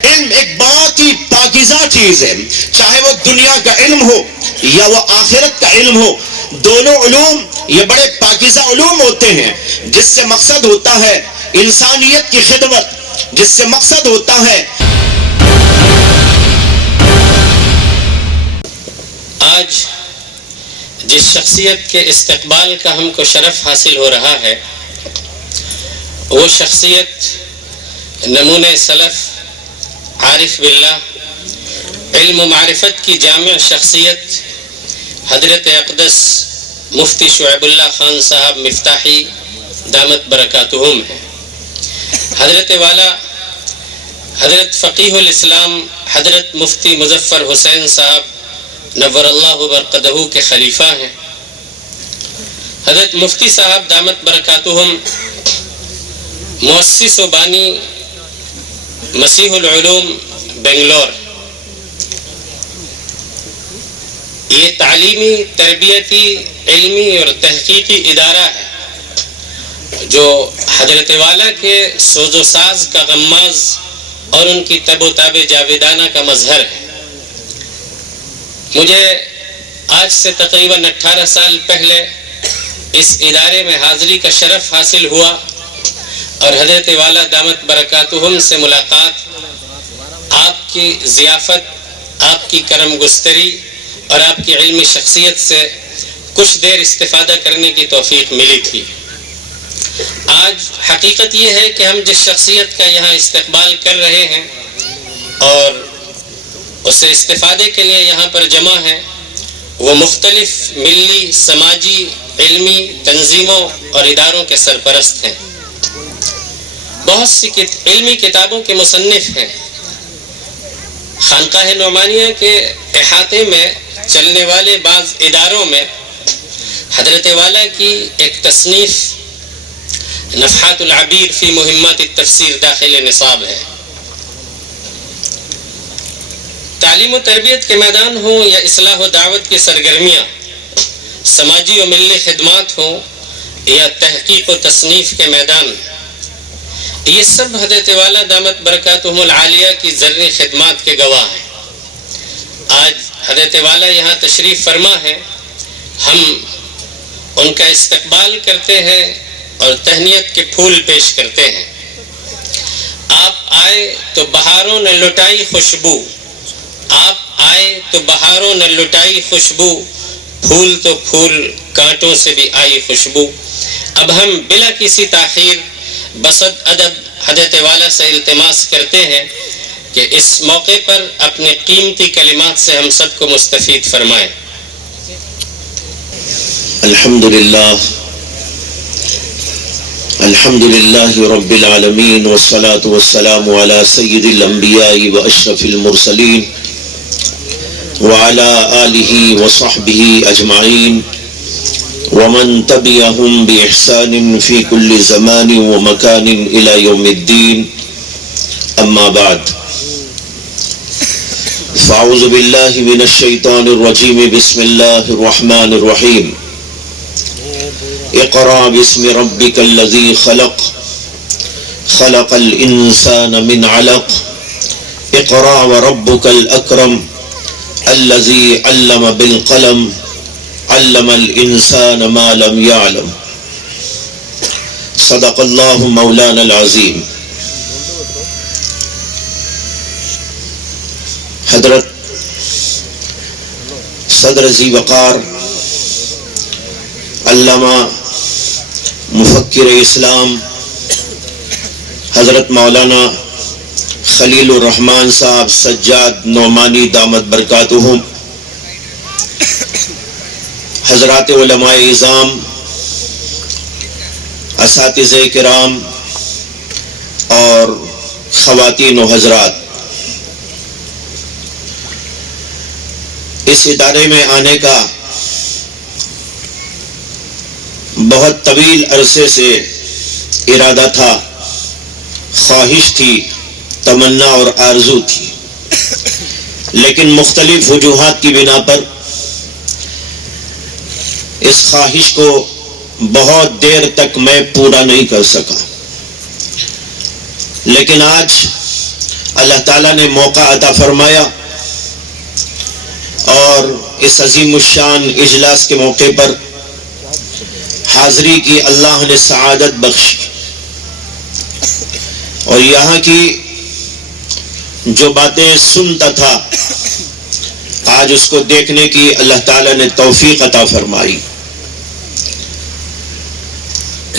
علم ایک بہت ہی پاکیزہ چیز ہے، چاہے وہ دنیا کا علم ہو یا وہ آخرت کا علم ہو، دونوں علوم یہ بڑے پاکیزہ علوم ہوتے ہیں جس سے مقصد ہوتا ہے انسانیت کی خدمت، جس سے مقصد ہوتا ہے آج جس شخصیت کے استقبال کا ہم کو شرف حاصل ہو رہا ہے وہ شخصیت نمونہ سلف، عارف باللہ، علم و معرفت کی جامع شخصیت حضرت اقدس مفتی شعیب اللہ خان صاحب مفتاحی دامت برکاتہم ہے۔ حضرت والا حضرت فقیہ الاسلام حضرت مفتی مظفر حسین صاحب نور اللہ برقدہ کے خلیفہ ہیں۔ حضرت مفتی صاحب دامت برکاتہم مؤسس و بانی مسیح العلوم بنگلور، یہ تعلیمی، تربیتی، علمی اور تحقیقی ادارہ ہے جو حضرت والا کے سوز و ساز کا غماز اور ان کی تب و تاب جاویدانہ کا مظہر ہے۔ مجھے آج سے تقریباً 18 سال پہلے اس ادارے میں حاضری کا شرف حاصل ہوا اور حضرت والا دامت برکاتہم سے ملاقات، آپ کی ضیافت، آپ کی کرم گستری اور آپ کی علمی شخصیت سے کچھ دیر استفادہ کرنے کی توفیق ملی تھی۔ آج حقیقت یہ ہے کہ ہم جس شخصیت کا یہاں استقبال کر رہے ہیں اور اسے استفادے کے لیے یہاں پر جمع ہیں وہ مختلف ملی، سماجی، علمی تنظیموں اور اداروں کے سرپرست ہیں، بہت سی علمی کتابوں کے مصنف ہیں۔ خانقاہ نعمانیہ کے احاطے میں چلنے والے بعض اداروں میں حضرت والا کی ایک تصنیف نفحات العبیر فی مہمات التفسیر داخل نصاب ہے۔ تعلیم و تربیت کے میدان ہوں یا اصلاح و دعوت کی سرگرمیاں، سماجی و ملی خدمات ہوں یا تحقیق و تصنیف کے میدان، یہ سب حضرت والا دامت برکاتہم العالیہ کی ذرّی خدمات کے گواہ ہیں۔ آج حضرت والا یہاں تشریف فرما ہے، ہم ان کا استقبال کرتے ہیں اور تہنیت کے پھول پیش کرتے ہیں۔ آپ آئے تو بہاروں نے لٹائی خوشبو، آپ آئے تو بہاروں نے لٹائی خوشبو، پھول تو پھول کانٹوں سے بھی آئی خوشبو۔ اب ہم بلا کسی تاخیر بصد ادب حضرت والا سے التماس کرتے ہیں کہ اس موقع پر اپنے قیمتی کلمات سے ہم سب کو مستفید فرمائیں۔ الحمدللہ رب العالمین والصلاة والسلام علی سید الانبیاء واشرف المرسلین وعلی آلہ وصحبہ اجمعین ومن تبعهم بإحسان في كل زمان ومكان إلى يوم الدين، أما بعد، فأعوذ بالله من الشيطان الرجيم، بسم الله الرحمن الرحيم، اقرأ باسم ربك الذي خلق، خلق الإنسان من علق، اقرأ وربك الأكرم الذي علم بالقلم، علم الانسان ما لم يعلم، صدق اللہ مولانا العظیم۔ حضرت صدر ذی وقار علامہ مفکر اسلام حضرت مولانا خلیل الرحمن صاحب سجاد نعمانی دامت برکاتہم، حضرات علماء اعظام، اساتذہ کرام اور خواتین و حضرات، اس ادارے میں آنے کا بہت طویل عرصے سے ارادہ تھا، خواہش تھی، تمنا اور آرزو تھی، لیکن مختلف وجوہات کی بنا پر اس خواہش کو بہت دیر تک میں پورا نہیں کر سکا، لیکن آج اللہ تعالیٰ نے موقع عطا فرمایا اور اس عظیم الشان اجلاس کے موقع پر حاضری کی، اللہ نے سعادت بخشی، اور یہاں کی جو باتیں سنتا تھا آج اس کو دیکھنے کی اللہ تعالیٰ نے توفیق عطا فرمائی۔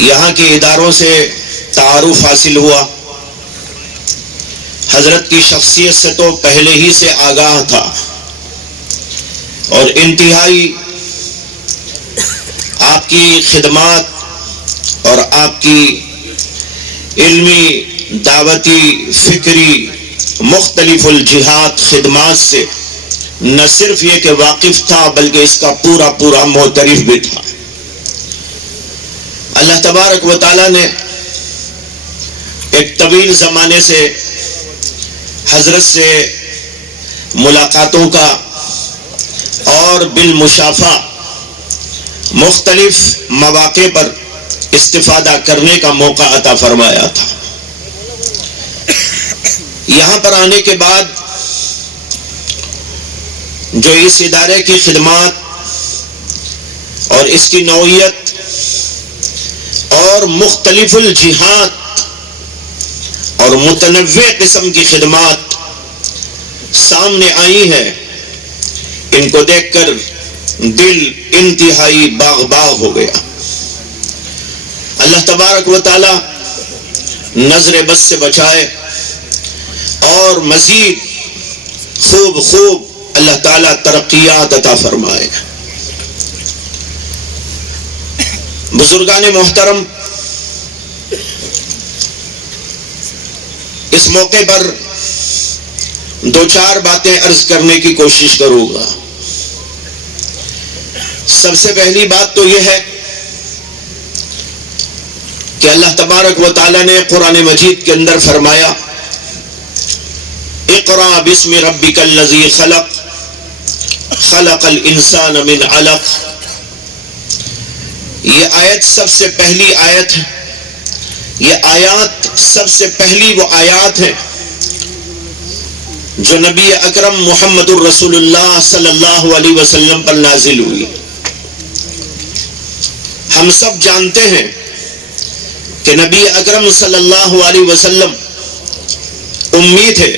یہاں کے اداروں سے تعارف حاصل ہوا، حضرت کی شخصیت سے تو پہلے ہی سے آگاہ تھا، اور انتہائی آپ کی خدمات اور آپ کی علمی، دعوتی، فکری، مختلف الجہات خدمات سے نہ صرف یہ کہ واقف تھا بلکہ اس کا پورا پورا معترف بھی تھا۔ اللہ تبارک و تعالیٰ نے ایک طویل زمانے سے حضرت سے ملاقاتوں کا اور بالمشافہ مختلف مواقع پر استفادہ کرنے کا موقع عطا فرمایا تھا۔ یہاں پر آنے کے بعد جو اس ادارے کی خدمات اور اس کی نوعیت اور مختلف الجہات اور متنوع قسم کی خدمات سامنے آئی ہیں، ان کو دیکھ کر دل انتہائی باغ باغ ہو گیا۔ اللہ تبارک و تعالی نظر بد سے بچائے اور مزید خوب خوب اللہ تعالیٰ ترقیات عطا فرمائے۔ بزرگان محترم، اس موقع پر دو چار باتیں عرض کرنے کی کوشش کروں گا۔ سب سے پہلی بات تو یہ ہے کہ اللہ تبارک و تعالیٰ نے قرآن مجید کے اندر فرمایا، اقرأ باسم ربک الذی خلق خلق الانسان من علق۔ یہ آیت سب سے پہلی آیت ہے، یہ آیات سب سے پہلی وہ آیات ہیں جو نبی اکرم محمد الرسول اللہ صلی اللہ علیہ وسلم پر نازل ہوئی۔ ہم سب جانتے ہیں کہ نبی اکرم صلی اللہ علیہ وسلم امی تھے،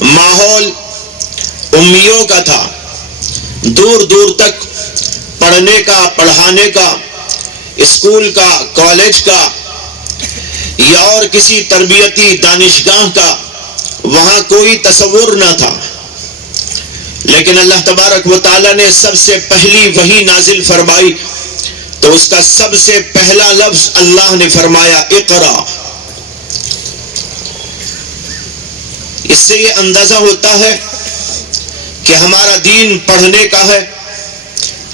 ماحول امیوں کا تھا، دور دور تک پڑھنے کا، پڑھانے کا، اسکول کا، کالج کا یا اور کسی تربیتی دانشگاہ کا وہاں کوئی تصور نہ تھا، لیکن اللہ تبارک و تعالیٰ نے سب سے پہلی وحی نازل فرمائی تو اس کا سب سے پہلا لفظ اللہ نے فرمایا اقرا۔ اس سے یہ اندازہ ہوتا ہے کہ ہمارا دین پڑھنے کا ہے،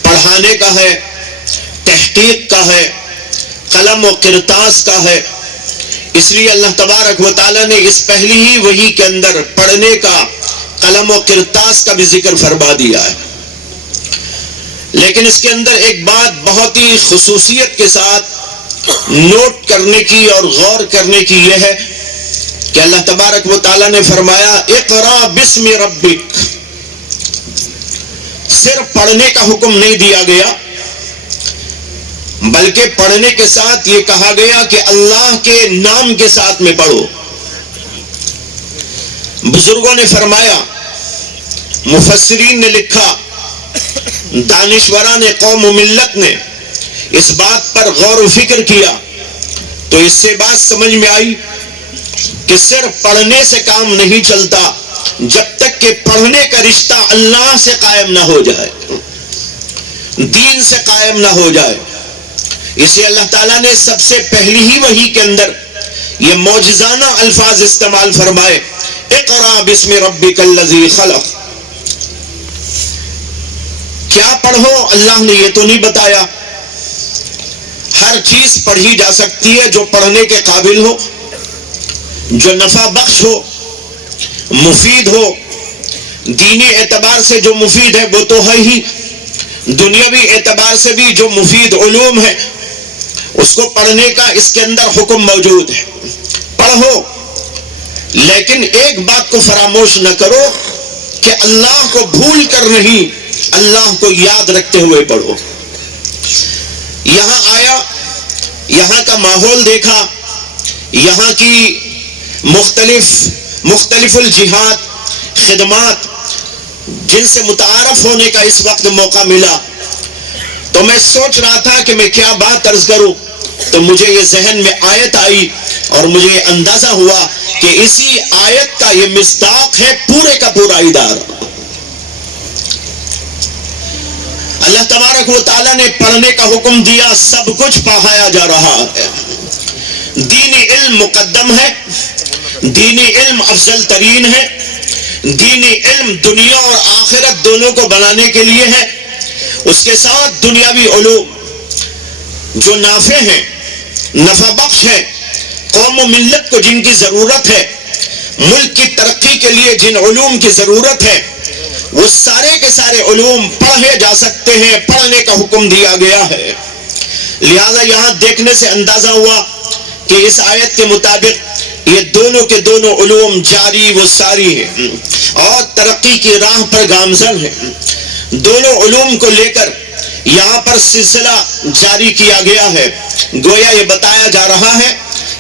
پڑھانے کا ہے، تحقیق کا ہے، قلم و کرتاس کا ہے۔ اس لیے اللہ تبارک و تعالیٰ نے اس پہلی ہی وحی کے اندر پڑھنے کا، قلم و کرتاس کا بھی ذکر فرما دیا ہے۔ لیکن اس کے اندر ایک بات بہت ہی خصوصیت کے ساتھ نوٹ کرنے کی اور غور کرنے کی یہ ہے کہ اللہ تبارک و تعالیٰ نے فرمایا اقرا باسم ربک۔ صرف پڑھنے کا حکم نہیں دیا گیا بلکہ پڑھنے کے ساتھ یہ کہا گیا کہ اللہ کے نام کے ساتھ میں پڑھو۔ بزرگوں نے فرمایا، مفسرین نے لکھا، دانشوران قوم و ملت نے اس بات پر غور و فکر کیا تو اس سے بات سمجھ میں آئی کہ صرف پڑھنے سے کام نہیں چلتا جب تک کہ پڑھنے کا رشتہ اللہ سے قائم نہ ہو جائے، دین سے قائم نہ ہو جائے۔ اسے اللہ تعالیٰ نے سب سے پہلی ہی وحی کے اندر یہ معجزانہ الفاظ استعمال فرمائے، اقرا باسم ربک الذی خلق۔ کیا پڑھو اللہ نے یہ تو نہیں بتایا، ہر چیز پڑھی جا سکتی ہے جو پڑھنے کے قابل ہو، جو نفع بخش ہو، مفید ہو۔ دینی اعتبار سے جو مفید ہے وہ تو ہے ہی، دنیاوی اعتبار سے بھی جو مفید علوم ہے اس کو پڑھنے کا اس کے اندر حکم موجود ہے۔ پڑھو، لیکن ایک بات کو فراموش نہ کرو کہ اللہ کو بھول کر نہیں، اللہ کو یاد رکھتے ہوئے پڑھو۔ یہاں آیا، یہاں کا ماحول دیکھا، یہاں کی مختلف الجہات خدمات جن سے متعارف ہونے کا اس وقت موقع ملا، تو میں سوچ رہا تھا کہ میں کیا بات عرض کروں، تو مجھے یہ ذہن میں آیت آئی اور مجھے یہ اندازہ ہوا کہ اسی آیت کا یہ مصداق ہے پورے کا پورا ادارہ۔ اللہ تبارک و تعالیٰ نے پڑھنے کا حکم دیا، سب کچھ پڑھایا جا رہا ہے۔ دینی علم مقدم ہے، دینی علم افضل ترین ہے، دینی علم دنیا اور آخرت دونوں کو بنانے کے لیے ہے۔ اس کے ساتھ دنیاوی علوم جو نافع ہیں، نفع بخش ہیں، قوم و ملت کو جن کی ضرورت ہے، ملک کی ترقی کے لیے جن علوم کی ضرورت ہے، وہ سارے کے سارے علوم پڑھے جا سکتے ہیں، پڑھنے کا حکم دیا گیا ہے۔ لہذا یہاں دیکھنے سے اندازہ ہوا کہ اس آیت کے مطابق یہ دونوں کے دونوں علوم جاری و ساری ہیں اور ترقی کی راہ پر گامزن ہیں۔ دونوں علوم کو لے کر یہاں پر سلسلہ جاری کیا گیا ہے۔ گویا یہ بتایا جا رہا ہے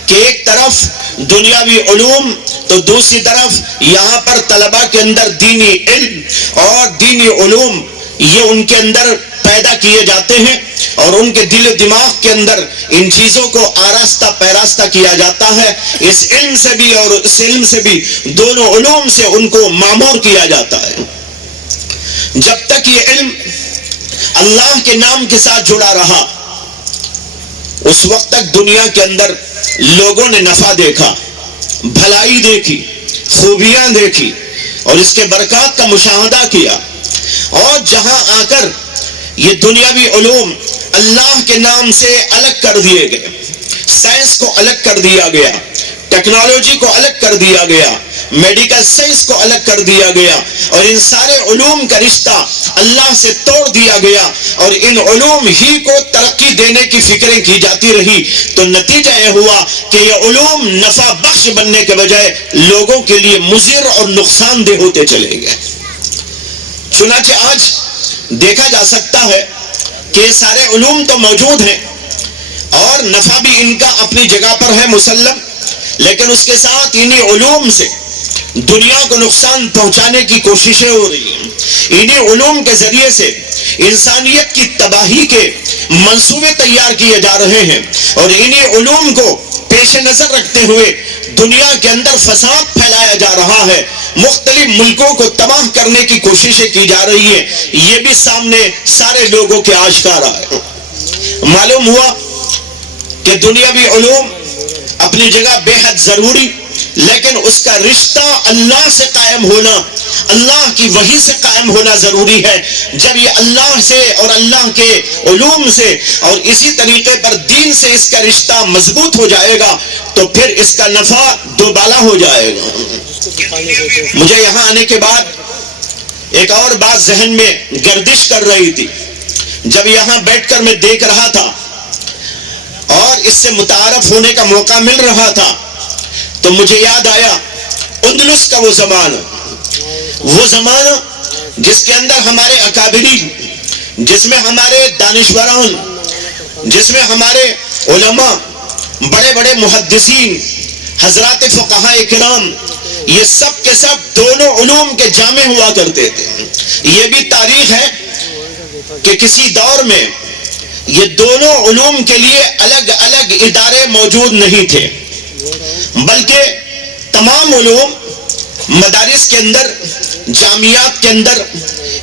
کہ ایک طرف دنیاوی علوم تو دوسری طرف یہاں پر طلباء کے اندر دینی علم اور دینی علوم یہ ان کے اندر پیدا کیے جاتے ہیں اور ان کے دل و دماغ کے اندر ان چیزوں کو آراستہ پیراستہ کیا جاتا ہے۔ اس علم سے بھی اور اس علم سے بھی، دونوں علوم سے ان کو معمور کیا جاتا ہے۔ جب تک یہ علم اللہ کے نام کے ساتھ جڑا رہا، اس وقت تک دنیا کے اندر لوگوں نے نفع دیکھا، بھلائی دیکھی، خوبیاں دیکھی اور اس کے برکات کا مشاہدہ کیا۔ اور جہاں آ کر یہ دنیاوی علوم اللہ کے نام سے الگ کر دیے گئے، سائنس کو الگ کر دیا گیا، ٹیکنالوجی کو الگ کر دیا گیا، میڈیکل سائنس کو الگ کر دیا گیا اور ان سارے علوم کا رشتہ اللہ سے توڑ دیا گیا اور ان علوم ہی کو ترقی دینے کی فکریں کی جاتی رہی، تو نتیجہ یہ ہوا کہ یہ علوم نفع بخش بننے کے بجائے لوگوں کے لیے مضر اور نقصان دہ ہوتے چلے گئے۔ چنانچہ آج دیکھا جا سکتا ہے کہ یہ سارے علوم تو موجود ہیں اور نفع بھی ان کا اپنی جگہ پر ہے مسلم، لیکن اس کے ساتھ انہی علوم سے دنیا کو نقصان پہنچانے کی کوششیں ہو رہی ہیں۔ انہی علوم کے ذریعے سے انسانیت کی تباہی کے منصوبے تیار کیے جا رہے ہیں اور انہی علوم کو پیش نظر رکھتے ہوئے دنیا کے اندر فساد پھیلایا جا رہا ہے، مختلف ملکوں کو تباہ کرنے کی کوششیں کی جا رہی ہیں۔ یہ بھی سامنے سارے لوگوں کے آشکارا ہے۔ معلوم ہوا کہ دنیاوی علوم اپنی جگہ بے حد ضروری، لیکن اس کا رشتہ اللہ سے قائم ہونا، اللہ کی وحی سے قائم ہونا ضروری ہے۔ جب یہ اللہ سے اور اللہ کے علوم سے اور اسی طریقے پر دین سے اس کا رشتہ مضبوط ہو جائے گا تو پھر اس کا نفع دوبالا ہو جائے گا۔ مجھے یہاں آنے کے بعد ایک اور بات ذہن میں گردش کر رہی تھی۔ جب یہاں بیٹھ کر میں دیکھ رہا تھا اور اس سے متعارف ہونے کا موقع مل رہا تھا تو مجھے یاد آیا اندلس کا وہ زمانہ جس کے اندر ہمارے اکابرین، جس میں ہمارے دانشوران، جس میں ہمارے علماء، بڑے بڑے محدثین، حضرات فقہاء کرام، یہ سب کے سب دونوں علوم کے جامع ہوا کرتے تھے۔ یہ بھی تاریخ ہے کہ کسی دور میں یہ دونوں علوم کے لیے الگ الگ ادارے موجود نہیں تھے، بلکہ تمام علوم مدارس کے اندر، جامعات کے اندر،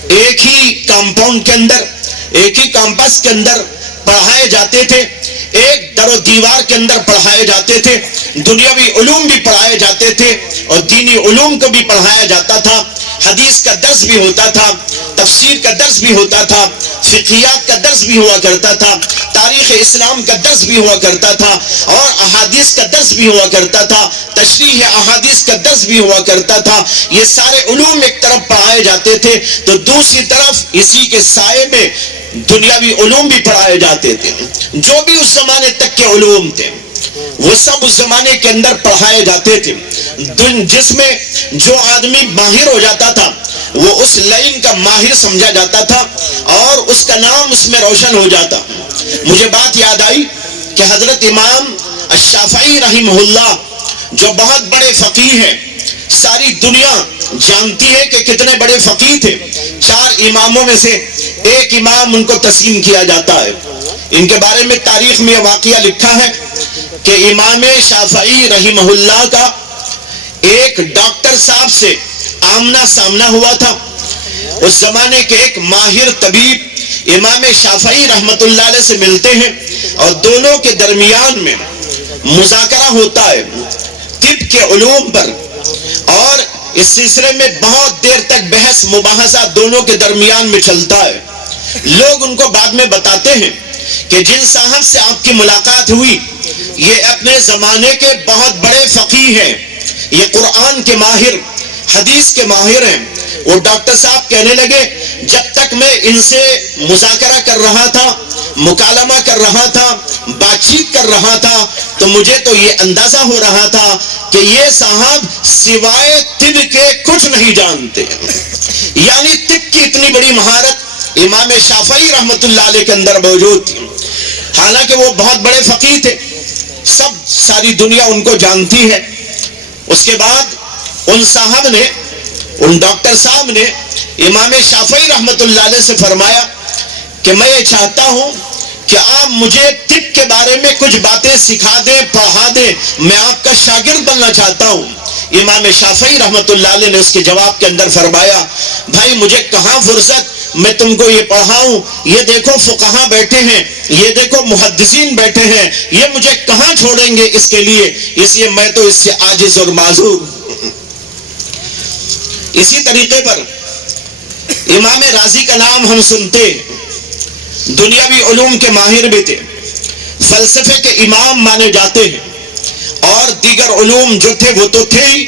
ایک ہی کمپاؤنڈ کے اندر، ایک ہی کیمپس کے اندر پڑھائے جاتے تھے، ایک در و دیوار کے اندر پڑھائے جاتے تھے۔ دنیاوی علوم بھی پڑھائے جاتے تھے اور دینی علوم کو بھی پڑھایا جاتا تھا۔ حدیث کا درس بھی ہوتا تھا، تفسیر کا درس بھی ہوتا تھا، فقہیات کا درس بھی ہوا کرتا تھا، تاریخ اسلام کا درس بھی ہوا کرتا تھا اور احادیث کا درس بھی ہوا کرتا تھا، تشریح احادیث کا درس بھی ہوا کرتا تھا۔ یہ سارے علوم ایک طرف پڑھائے جاتے تھے تو دوسری طرف اسی کے سائے میں دنیاوی علوم بھی پڑھائے جاتے تھے، جو بھی اس زمانے تک کے علوم تھے۔ وہ سب اس زمانے کے اندر پڑھائے جاتے تھے، جس میں جو آدمی ماہر ہو جاتا تھا وہ اس لائن کا ماہر سمجھا جاتا تھا اور اس کا نام اس میں روشن ہو جاتا۔ مجھے بات یاد آئی کہ حضرت امام الشافعی رحمہ اللہ جو بہت بڑے فقیہ ہیں، ساری دنیا جانتی ہے کہ کتنے بڑے فقیہ تھے، 4 اماموں میں سے ایک امام ان کو تسلیم کیا جاتا ہے۔ ان کے بارے میں تاریخ میں یہ واقعہ لکھا ہے کہ امام شافعی رحمہ اللہ کا ایک ڈاکٹر صاحب سے آمنا سامنا ہوا تھا۔ اس زمانے کے ایک ماہر طبیب امام شافعی رحمۃ اللہ علیہ سے ملتے ہیں اور دونوں کے درمیان میں مذاکرہ ہوتا ہے طب کے علوم پر، اور اس سلسلے میں بہت دیر تک بحث مباحثہ دونوں کے درمیان میں چلتا ہے۔ لوگ ان کو بعد میں بتاتے ہیں کہ جن صاحب سے آپ کی ملاقات ہوئی یہ اپنے زمانے کے بہت بڑے فقیہ ہیں، یہ قرآن کے ماہر، حدیث کے ماہر ہیں۔ وہ ڈاکٹر صاحب کہنے لگے جب تک میں ان سے مذاکرہ کر رہا تھا، مکالمہ کر رہا تھا، بات چیت کر رہا تھا، تو مجھے تو یہ اندازہ ہو رہا تھا کہ یہ صاحب سوائے طب کے کچھ نہیں جانتے، یعنی طب کی اتنی بڑی مہارت امام شافعی رحمۃ اللہ علیہ کے اندر موجود تھی۔ حالانکہ وہ بہت بڑے فقیہ تھے، ساری دنیا ان کو جانتی ہے۔ اس کے بعد ان ڈاکٹر صاحب نے امام شافعی رحمۃ اللہ علیہ سے فرمایا کہ میں یہ چاہتا ہوں کہ آپ مجھے طب کے بارے میں کچھ باتیں سکھا دیں، پڑھا دیں، میں آپ کا شاگرد بننا چاہتا ہوں۔ امام شافعی رحمۃ اللہ علیہ نے اس کے جواب کے اندر فرمایا بھائی مجھے کہاں فرصت میں تم کو یہ پڑھاؤں، یہ دیکھو فقہا بیٹھے ہیں، یہ دیکھو محدثین بیٹھے ہیں، یہ مجھے کہاں چھوڑیں گے اس کے لیے، اس لیے میں تو اس سے عاجز اور معذور۔ اسی طریقے پر امام رازی کا نام ہم سنتے، دنیاوی علوم کے ماہر بھی تھے، فلسفے کے امام مانے جاتے ہیں، اور دیگر علوم جو تھے وہ تو تھے ہی۔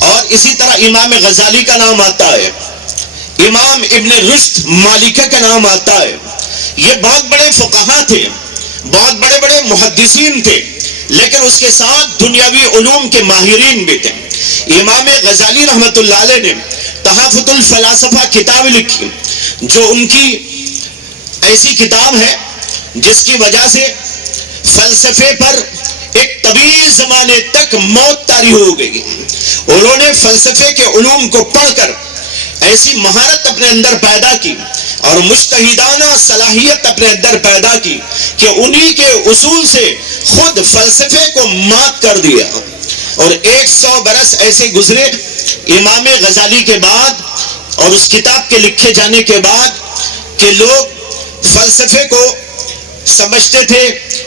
اور اسی طرح امام غزالی کا نام آتا ہے، امام ابن رشد مالکہ کا نام آتا ہے۔ یہ بہت بڑے فقہا تھے، بہت بڑے بڑے محدثین تھے، لیکن اس کے ساتھ دنیاوی علوم کے ماہرین بھی تھے۔ امام غزالی رحمۃ اللہ علیہ نے تحفۃ الفلاسفہ کتاب لکھی، جو ان کی ایسی کتاب ہے جس کی وجہ سے فلسفے پر ایک طویل زمانے تک موت طاری ہو گئی۔ انہوں نے فلسفے کے علوم کو پڑھ کر ایسی مہارت اپنے اندر پیدا کی اور مجتہدانہ صلاحیت اپنے اندر پیدا کی کہ انہی کے اصول سے خود فلسفے کو مات کر دیا۔ اور 100 برس ایسے گزرے امام غزالی کے بعد اور اس کتاب کے لکھے جانے کے بعد کہ لوگ فلسفے کو سمجھتے تھے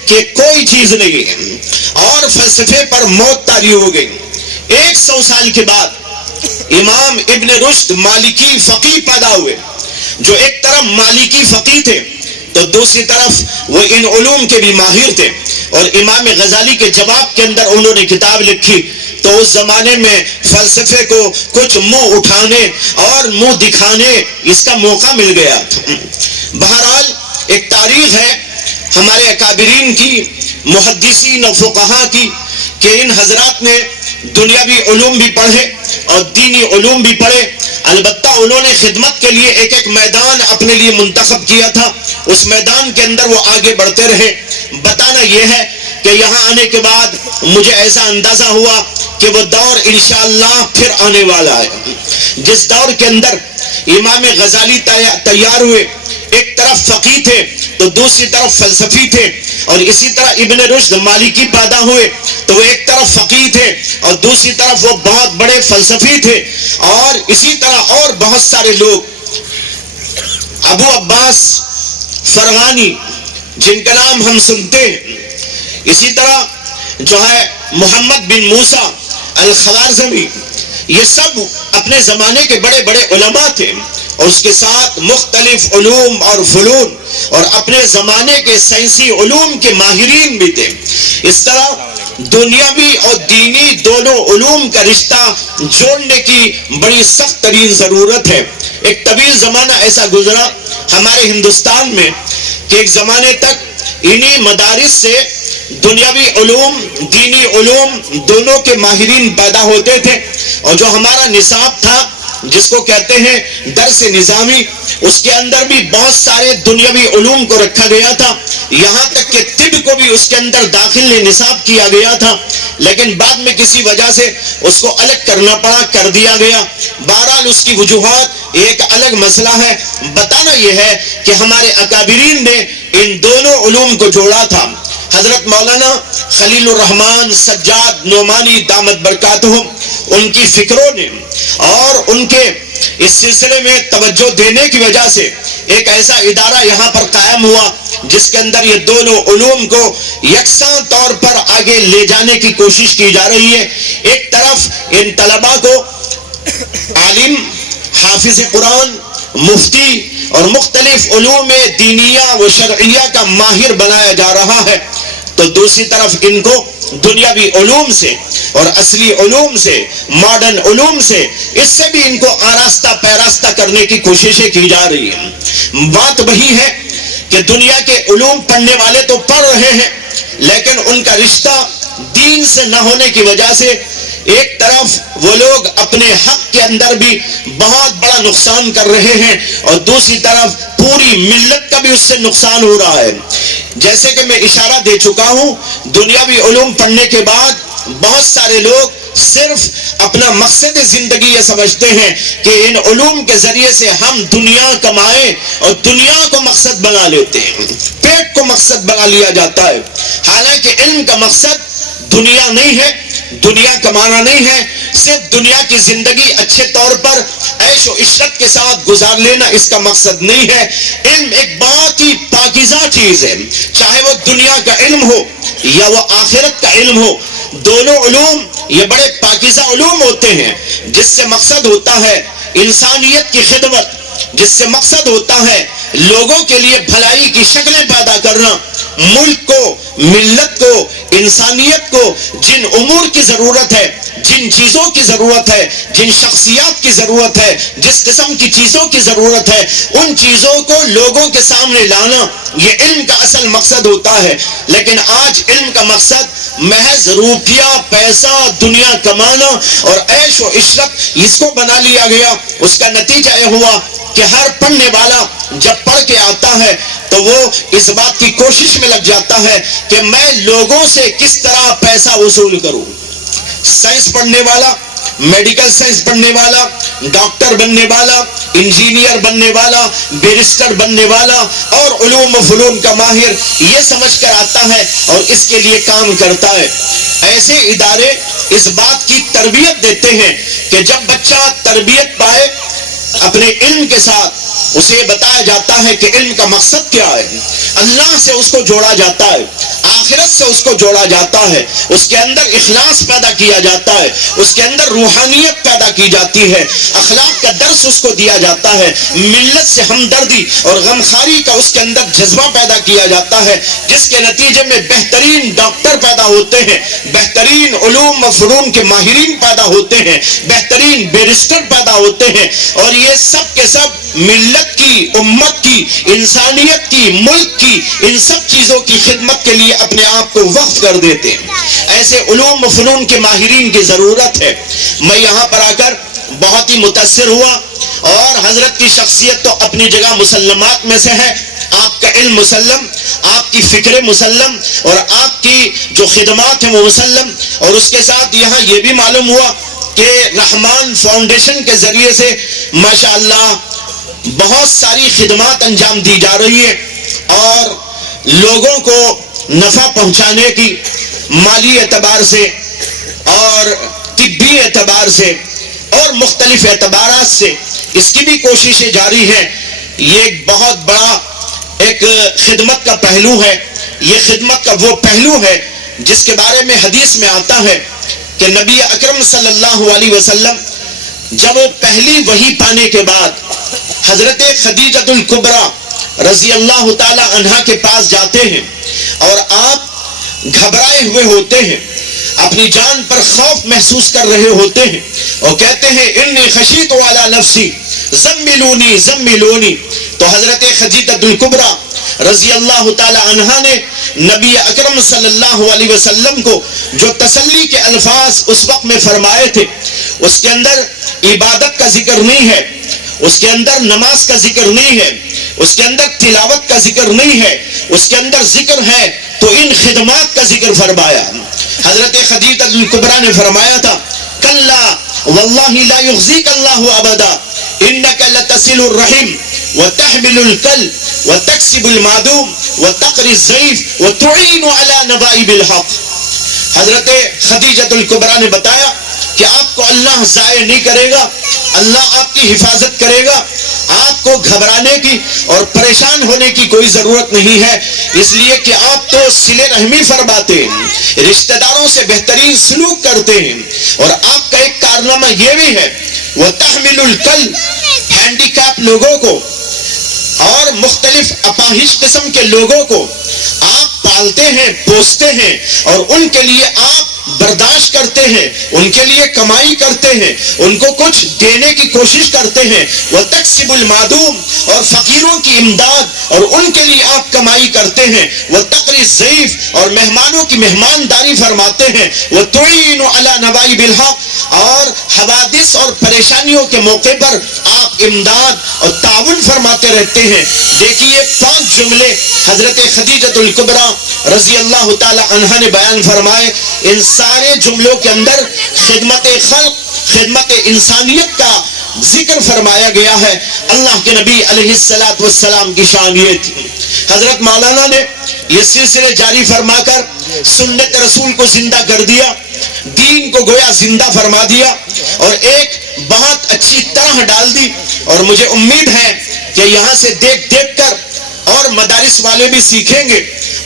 کہ کوئی چیز نہیں ہے، اور فلسفے پر موت طاری ہو گئی۔ 100 سال کے بعد امام ابن رشد مالکی فقیہ پیدا ہوئے، جو ایک طرف مالکی فقیہ تھے تو دوسری طرف وہ ان علوم کے بھی ماہر تھے، اور امام غزالی کے جواب کے اندر انہوں نے کتاب لکھی۔ تو اس زمانے میں فلسفے کو کچھ منہ اٹھانے اور منہ دکھانے اس کا موقع مل گیا۔ بہرحال ایک تاریخ ہے ہمارے اکابرین کی، محدثین و فقہا کی، کہ ان حضرات نے دنیاوی علوم بھی پڑھے اور دینی علوم بھی پڑھے۔ البتہ انہوں نے خدمت کے لیے ایک میدان اپنے لیے منتخب کیا تھا، اس میدان کے اندر وہ آگے بڑھتے رہے۔ بتانا یہ ہے کہ یہاں آنے کے بعد مجھے ایسا اندازہ ہوا کہ وہ دور انشاءاللہ پھر آنے والا ہے، جس دور کے اندر امام غزالی تیار ہوئے، ایک طرف فقیہ تھے تو دوسری طرف فلسفی تھے، اور اسی طرح ابن رشد مالکی پیدا ہوئے تو وہ ایک طرف فقیہ تھے اور دوسری طرف وہ بہت بڑے فلسفی تھے، اور اسی طرح اور بہت سارے لوگ۔ ابو عباس فرغانی جن کا نام ہم سنتے ہیں، اسی طرح جو ہے محمد بن موسیٰ الخوارزمی، یہ سب اپنے زمانے کے بڑے بڑے علماء تھے، اور اس کے ساتھ مختلف علوم اور فنون اور اپنے زمانے کے سائنسی علوم کے ماہرین بھی تھے۔ اس طرح دنیاوی اور دینی دونوں علوم کا رشتہ جوڑنے کی بڑی سخت ترین ضرورت ہے۔ ایک طویل زمانہ ایسا گزرا ہمارے ہندوستان میں کہ ایک زمانے تک انہی مدارس سے دنیاوی علوم دینی علوم دونوں کے ماہرین پیدا ہوتے تھے، اور جو ہمارا نصاب تھا جس کو کہتے ہیں درس نظامی، اس کے اندر بھی بہت سارے دنیاوی علوم کو رکھا گیا تھا، یہاں تک کہ طب کو بھی اس کے اندر داخل نصاب کیا گیا تھا، لیکن بعد میں کسی وجہ سے اس کو الگ کرنا پڑا، کر دیا گیا۔ بہرحال اس کی وجوہات ایک الگ مسئلہ ہے، بتانا یہ ہے کہ ہمارے اکابرین نے ان دونوں علوم کو جوڑا تھا۔ حضرت مولانا خلیل الرحمن سجاد نعمانی دامت برکاتہم، ان کی فکروں نے اور ان کے اس سلسلے میں توجہ دینے کی وجہ سے ایک ایسا ادارہ یہاں پر قائم ہوا جس کے اندر یہ دونوں علوم کو یکساں طور پر آگے لے جانے کی کوشش کی جا رہی ہے۔ ایک طرف ان طلباء کو عالم، حافظ قرآن، مفتی اور مختلف علوم دینیہ و شرعیہ کا ماہر بنایا جا رہا ہے، تو دوسری طرف ان کو دنیاوی علوم سے اور اصلی علوم سے، ماڈرن علوم سے، اس سے بھی ان کو آراستہ پیراستہ کرنے کی کوششیں کی جا رہی ہیں۔ بات وہی ہے کہ دنیا کے علوم پڑھنے والے تو پڑھ رہے ہیں، لیکن ان کا رشتہ دین سے نہ ہونے کی وجہ سے ایک طرف وہ لوگ اپنے حق کے اندر بھی بہت بڑا نقصان کر رہے ہیں، اور دوسری طرف پوری ملت کا بھی اس سے نقصان ہو رہا ہے۔ جیسے کہ میں اشارہ دے چکا ہوں، دنیاوی علوم پڑھنے کے بعد بہت سارے لوگ صرف اپنا مقصد زندگی یہ سمجھتے ہیں کہ ان علوم کے ذریعے سے ہم دنیا کمائیں، اور دنیا کو مقصد بنا لیتے ہیں، پیٹ کو مقصد بنا لیا جاتا ہے۔ حالانکہ علم کا مقصد دنیا نہیں ہے، دنیا کمانا نہیں ہے، صرف دنیا کی زندگی اچھے طور پر عیش و عشرت کے ساتھ گزار لینا اس کا مقصد نہیں ہے۔ علم ایک بہت ہی پاکیزہ چیز ہے، چاہے وہ دنیا کا علم ہو یا وہ آخرت کا علم ہو، دونوں علوم یہ بڑے پاکیزہ علوم ہوتے ہیں، جس سے مقصد ہوتا ہے انسانیت کی خدمت، جس سے مقصد ہوتا ہے لوگوں کے لیے بھلائی کی شکلیں پیدا کرنا۔ ملک کو، ملت کو، انسانیت کو جن امور کی ضرورت ہے، جن چیزوں کی ضرورت ہے، جن شخصیات کی ضرورت ہے، جس قسم کی چیزوں کی ضرورت ہے، ان چیزوں کو لوگوں کے سامنے لانا یہ علم کا اصل مقصد ہوتا ہے۔ لیکن آج علم کا مقصد محض روپیہ، پیسہ، دنیا کمانا اور عیش و عشرت اس کو بنا لیا گیا۔ اس کا نتیجہ یہ ہوا کہ ہر پڑھنے والا جب پڑھ کے آتا ہے تو وہ اس بات کی کوشش میں لگ جاتا ہے کہ میں لوگوں سے کس طرح پیسہ وصول کروں۔ سائنس پڑھنے والا، میڈیکل سائنس پڑھنے والا، ڈاکٹر بننے والا، انجینئر بننے والا، بیرسٹر بننے والا اور علوم و فنون کا ماہر یہ سمجھ کر آتا ہے اور اس کے لیے کام کرتا ہے۔ ایسے ادارے اس بات کی تربیت دیتے ہیں کہ جب بچہ تربیت پائے اپنے علم کے ساتھ، اسے بتایا جاتا ہے کہ علم کا مقصد کیا ہے، اللہ سے اس کو جوڑا جاتا ہے، آخرت سے اس کو جوڑا جاتا ہے، اس کے اندر اخلاص پیدا کیا جاتا ہے، اس کے اندر روحانیت پیدا کی جاتی ہے، اخلاق کا درس اس کو دیا جاتا ہے، ملت سے ہمدردی اور غمخواری کا اس کے اندر جذبہ پیدا کیا جاتا ہے، جس کے نتیجے میں بہترین ڈاکٹر پیدا ہوتے ہیں، بہترین علوم و فنون کے ماہرین پیدا ہوتے ہیں، بہترین بیرسٹر پیدا ہوتے ہیں، اور یہ سب کے سب ملت کی، امت کی، انسانیت کی، ملک کی، ان سب چیزوں کی خدمت کے لیے اپنے آپ کو وقف کر دیتے ہیں۔ ایسے علوم و فنون کے ماہرین کی ضرورت ہے۔ میں یہاں پر آ کر بہت ہی متاثر ہوا، اور حضرت کی شخصیت تو اپنی جگہ مسلمات میں سے ہے، آپ کا علم مسلم، آپ کی فکر مسلم، اور آپ کی جو خدمات ہیں وہ مسلم، اور اس کے ساتھ یہاں یہ بھی معلوم ہوا کہ رحمان فاؤنڈیشن کے ذریعے سے ماشاءاللہ بہت ساری خدمات انجام دی جا رہی ہے، اور لوگوں کو نفع پہنچانے کی مالی اعتبار سے اور طبی اعتبار سے اور مختلف اعتبارات سے اس کی بھی کوششیں جاری ہیں۔ یہ ایک بہت بڑا ایک خدمت کا پہلو ہے، یہ خدمت کا وہ پہلو ہے جس کے بارے میں حدیث میں آتا ہے کہ نبی اکرم صلی اللہ علیہ وسلم جب وہ پہلی وحی پانے کے بعد حضرت خدیجۃ الکبریٰ رضی اللہ تعالی عنہا کے پاس جاتے ہیں، اور آپ گھبرائے ہوئے ہوتے ہیں، اپنی جان پر خوف محسوس کر رہے ہوتے ہیں، اور کہتے ہیں انی خشیت علی نفسی زملونی زملونی۔ تو حضرت خدیجۃ الکبریٰ رضی اللہ تعالی عنہا نے نبی اکرم صلی اللہ علیہ وسلم کو جو تسلی کے الفاظ اس وقت میں فرمائے تھے، اس کے اندر عبادت کا ذکر نہیں ہے، اس کے اندر نماز کا ذکر نہیں ہے، اس کے اندر تلاوت کا ذکر نہیں ہے، اس کے اندر ذکر ہے تو ان خدمات کا ذکر فرمایا۔ حضرت خدیجہ الکبریٰ نے فرمایا تھا، کلا واللہ لا یخزیک اللہ ابدا انک لتصل الرحم وتحمل الکل وتکسب المعدوم وتقری الضعیف وتعین علی نوائب الحق۔ حضرت خدیجہ الکبریٰ نے بتایا کہ آپ کو اللہ ضائع نہیں کرے گا، اللہ آپ کی حفاظت کرے گا، آپ کو گھبرانے کی اور پریشان ہونے کی کوئی ضرورت نہیں ہے، اس لیے کہ آپ تو صلہ رحمی فرماتے ہیں، رشتہ داروں سے بہترین سلوک کرتے ہیں، اور آپ کا ایک کارنامہ یہ بھی ہے وَتَحْمِلُ الْكَلْ، ہینڈی کیپ لوگوں کو اور مختلف اپاہج قسم کے لوگوں کو آپ پالتے ہیں، پوستے ہیں، اور ان کے لیے آپ برداشت کرتے ہیں، ان کے لیے کمائی کرتے ہیں، ان کو کچھ دینے کی کوشش کرتے ہیں، وَتَكْسِبُ الْمَعْدُومَ، اور فقیروں کی امداد اور ان کے لیے آپ کمائی کرتے ہیں، وَتَقْرِي الضَّيْفَ، اور مہمانوں کی مہمانداری فرماتے ہیں، وَتُعِينُ عَلَى نَوَائِبِ الْحَقِّ، اور حوادث اور پریشانیوں کے موقع پر آپ امداد اور تعاون فرماتے رہتے ہیں۔ دیکھیے 5 جملے حضرت خدیجہ الکبریٰ رضی اللہ تعالی عنہا نے بیان فرمائے، ان سارے جملوں کے اندر خدمت خلق، خدمت انسانیت کا ذکر فرمایا گیا ہے۔ اللہ کے نبی علیہ السلام کی شان یہ تھی۔ حضرت مولانا نے یہ سلسلے جاری فرما کر سنت رسول کو زندہ کر دیا، دین کو گویا زندہ فرما دیا، اور ایک بہت اچھی طرح ڈال دی، اور مجھے امید ہے کہ یہاں سے دیکھ دیکھ کر اور مدارس والے بھی سیکھیں گے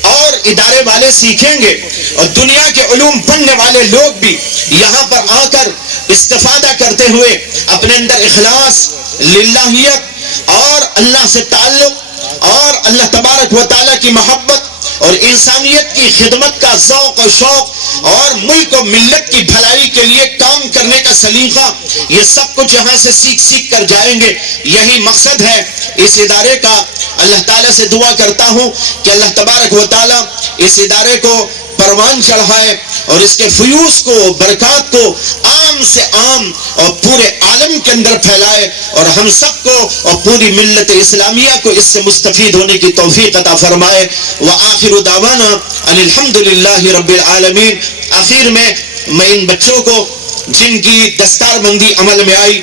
اور ادارے والے سیکھیں گے، اور دنیا کے علوم پڑھنے والے لوگ بھی یہاں پر آ کر استفادہ کرتے ہوئے اپنے اندر اخلاص، للہیت اور اللہ سے تعلق اور اللہ تبارک و تعالیٰ کی محبت اور انسانیت کی خدمت کا ذوق و شوق اور ملک و ملت کی بھلائی کے لیے کام کرنے کا سلیقہ، یہ سب کچھ یہاں سے سیکھ کر جائیں گے۔ یہی مقصد ہے اس ادارے کا۔ اللہ تعالیٰ سے دعا کرتا ہوں کہ اللہ تبارک و تعالیٰ اس ادارے کو پروان چڑھائے اور اس کے فیوز کو، برکات کو عام سے عام اور پورے عالم کے اندر پھیلائے، اور ہم سب کو اور پوری ملت اسلامیہ کو اس سے مستفید ہونے کی توفیق عطا فرمائے۔ وآخر دعوانا ان الحمد للہ رب العالمین۔ آخر میں ان بچوں کو جن کی دستار بندی عمل میں آئی،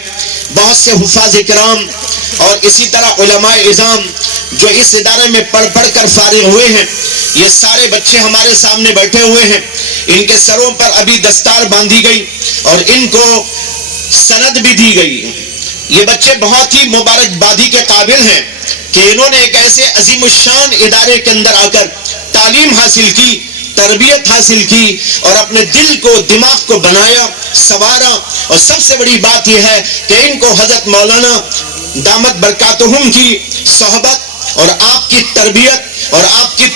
بہت سے حفاظ کرام اور اسی طرح علماء اعظام جو اس ادارے میں پڑھ کر فارغ ہوئے ہیں، یہ سارے بچے ہمارے سامنے بیٹھے ہوئے ہیں، ان کے سروں پر ابھی دستار باندھی گئی اور ان کو سند بھی دی گئی۔ یہ بچے بہت ہی مبارکبادی کے قابل ہیں کہ انہوں نے ایک ایسے عظیم الشان ادارے کے اندر آ کر تعلیم حاصل کی، تربیت حاصل کی، اور اپنے دل کو، دماغ کو بنایا، سنوارا، اور سب سے بڑی بات یہ ہے کہ ان کو حضرت مولانا دامت برکاتہم کی صحبت اور آپ کی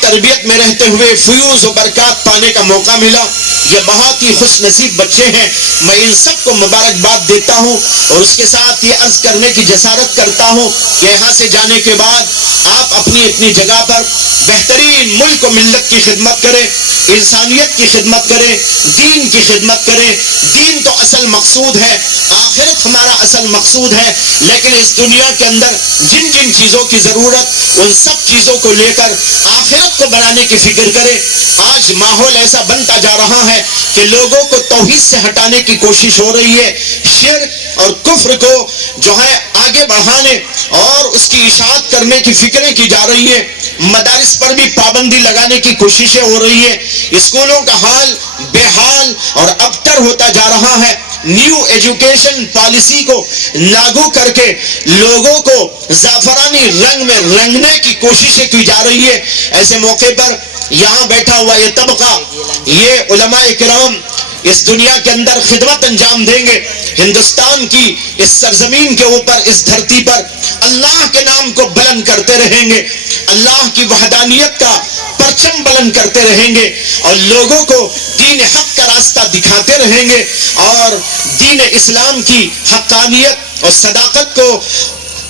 تربیت میں رہتے ہوئے فیوز و برکات پانے کا موقع ملا۔ یہ بہت ہی خوش نصیب بچے ہیں، میں ان سب کو مبارکباد دیتا ہوں، اور اس کے ساتھ یہ عرض کرنے کی جسارت کرتا ہوں کہ یہاں سے جانے کے بعد آپ اپنی اپنی جگہ پر بہترین ملک و ملت کی خدمت کریں، انسانیت کی خدمت کریں، دین کی خدمت کریں۔ دین تو اصل مقصود ہے، آخرت ہمارا اصل مقصود ہے، لیکن اس دنیا کے اندر جن جن چیزوں کی ضرورت، ان سب چیزوں کو لے کر آخرت کو بنانے کی فکر کریں۔ آج ماحول ایسا بنتا جا رہا ہے کہ لوگوں کو توحید سے ہٹانے کی کوشش ہو رہی ہے، شرک اور کفر کو جو ہے آگے بڑھانے اور اس کی اشاعت کرنے کی فکریں کی جا رہی ہے، مدارس پر بھی پابندی لگانے کی کوششیں ہو رہی ہے، اسکولوں کا حال بے حال اور ابتر ہوتا جا رہا ہے۔ نیو ایجوکیشن پالیسی کو لاگو کر کے لوگوں کو زعفرانی رنگ میں رنگنے کی کوششیں کی جا رہی ہے۔ ایسے موقع پر یہاں بیٹھا ہوا یہ طبقہ، یہ علماء کرام اس دنیا کے اندر خدمت انجام دیں گے، ہندوستان کی اس سرزمین کے اوپر، اس دھرتی پر اللہ کے نام کو بلند کرتے رہیں گے، اللہ کی وحدانیت کا پرچم بلند کرتے رہیں گے، اور لوگوں کو دین حق کا راستہ دکھاتے رہیں گے، اور دین اسلام کی حقانیت اور صداقت کو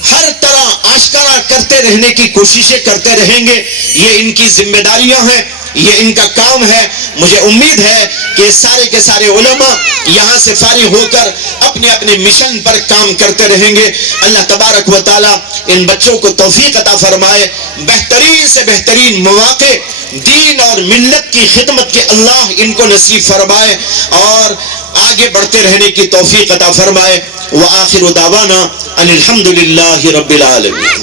ہر طرح آشکارا کرتے رہنے کی کوششیں کرتے رہیں گے۔ یہ ان کی ذمہ داریاں ہیں، یہ ان کا کام ہے. مجھے امید ہے کہ سارے کے سارے علماء یہاں سے فارغ ہو کر اپنے اپنے مشن پر کام کرتے رہیں گے. اللہ تبارک و تعالی ان بچوں کو توفیق عطا فرمائے, بہترین سے بہترین مواقع دین اور ملت کی خدمت کے اللہ ان کو نصیب فرمائے اور آگے بڑھتے رہنے کی توفیق عطا فرمائے. وآخر دعوانا ان الحمد للہ رب العالمین.